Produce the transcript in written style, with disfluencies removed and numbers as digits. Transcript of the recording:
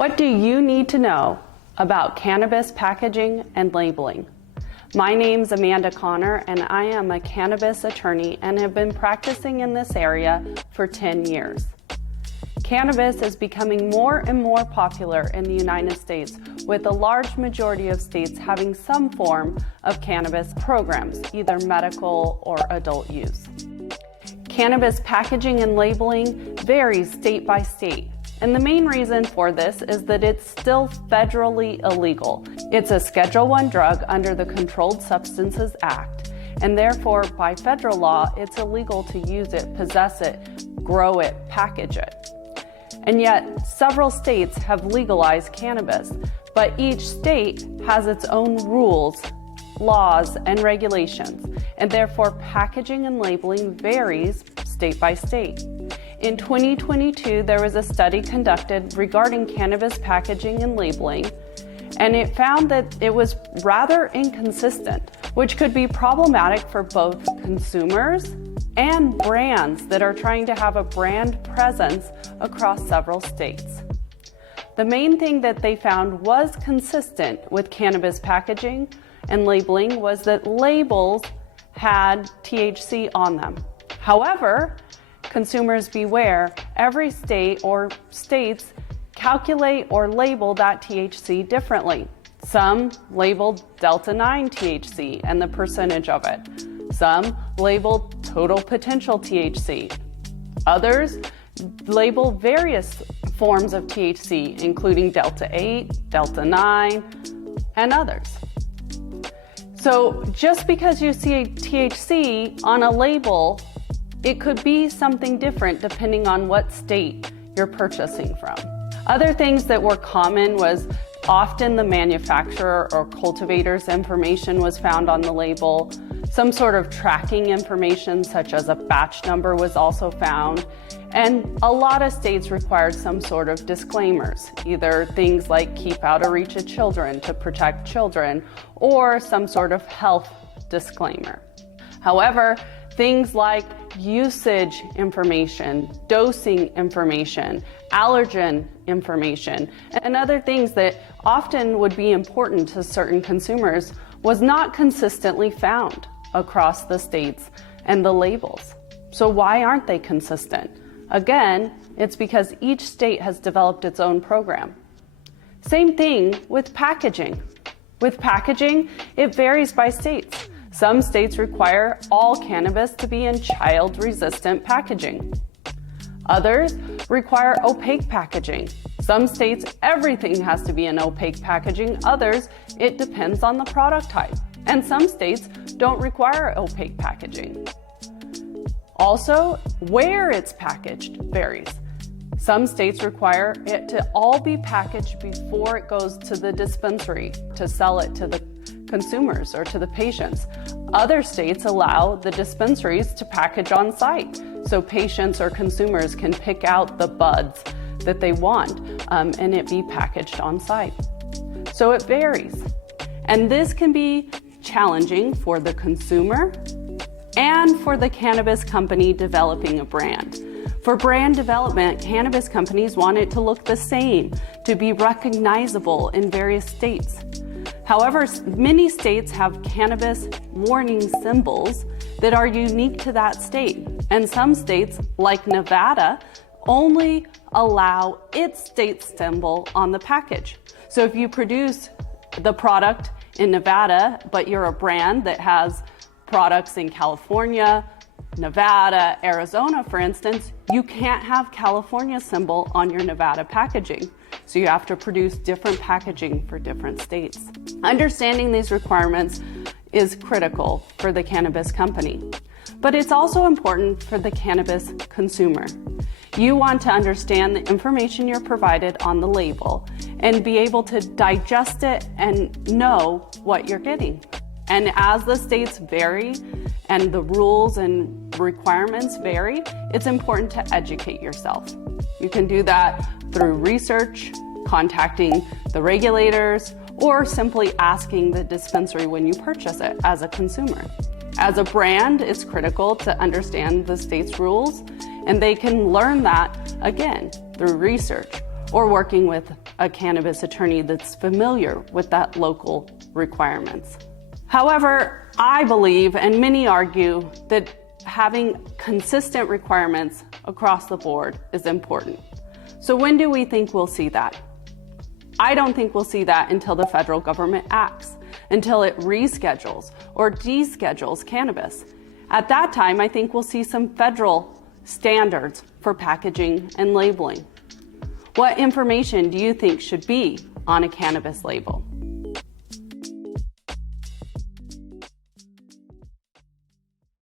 What do you need to know about cannabis packaging and labeling? My name's Amanda Connor, and I am a cannabis attorney and have been practicing in this area for 10 years. Cannabis is becoming more and more popular in the United States, with a large majority of states having some form of cannabis programs, either medical or adult use. Cannabis packaging and labeling varies state by state. And the main reason for this is that it's still federally illegal. It's a Schedule I drug under the Controlled Substances Act, and therefore by federal law, it's illegal to use it, possess it, grow it, package it. And yet, several states have legalized cannabis, but each state has its own rules, laws, and regulations, and therefore packaging and labeling varies state by state. In 2022, there was a study conducted regarding cannabis packaging and labeling, and it found that it was rather inconsistent, which could be problematic for both consumers and brands that are trying to have a brand presence across several states. The main thing that they found was consistent with cannabis packaging and labeling was that labels had THC on them. However, consumers beware, every state or states calculate or label that THC differently. Some label Delta-9 THC and the percentage of it. Some label total potential THC. Others label various forms of THC, including Delta-8, Delta-9, and others. So just because you see a THC on a label, it could be something different depending on what state you're purchasing from. Other things that were common was often the manufacturer or cultivator's information was found on the label. Some sort of tracking information such as a batch number was also found. And a lot of states required some sort of disclaimers, either things like keep out of reach of children to protect children, or some sort of health disclaimer. However, things like usage information, dosing information, allergen information, and other things that often would be important to certain consumers was not consistently found across the states and the labels. So why aren't they consistent? Again, it's because each state has developed its own program. Same thing with packaging. With packaging, it varies by states. Some states require all cannabis to be in child-resistant packaging. Others require opaque packaging. Some states, everything has to be in opaque packaging. Others, it depends on the product type. And some states don't require opaque packaging. Also, where it's packaged varies. Some states require it to all be packaged before it goes to the dispensary to sell it to the consumers or to the patients. Other states allow the dispensaries to package on site, so patients or consumers can pick out the buds that they want and it be packaged on site. So it varies. And this can be challenging for the consumer and for the cannabis company developing a brand. For brand development, cannabis companies want it to look the same, to be recognizable in various states. However, many states have cannabis warning symbols that are unique to that state. And some states, like Nevada, only allow its state symbol on the package. So if you produce the product in Nevada, but you're a brand that has products in California, Nevada, Arizona, for instance, you can't have California symbol on your Nevada packaging. So you have to produce different packaging for different states. Understanding these requirements is critical for the cannabis company, but it's also important for the cannabis consumer. You want to understand the information you're provided on the label and be able to digest it and know what you're getting. And as the states vary and the rules and requirements vary, it's important to educate yourself. You can do that through research, contacting the regulators, or simply asking the dispensary when you purchase it as a consumer. As a brand, it's critical to understand the state's rules, and they can learn that, again, through research or working with a cannabis attorney that's familiar with that local requirements. However, I believe, and many argue, that having consistent requirements across the board is important. So when do we think we'll see that? I don't think we'll see that until the federal government acts, until it reschedules or deschedules cannabis. At that time, I think we'll see some federal standards for packaging and labeling. What information do you think should be on a cannabis label?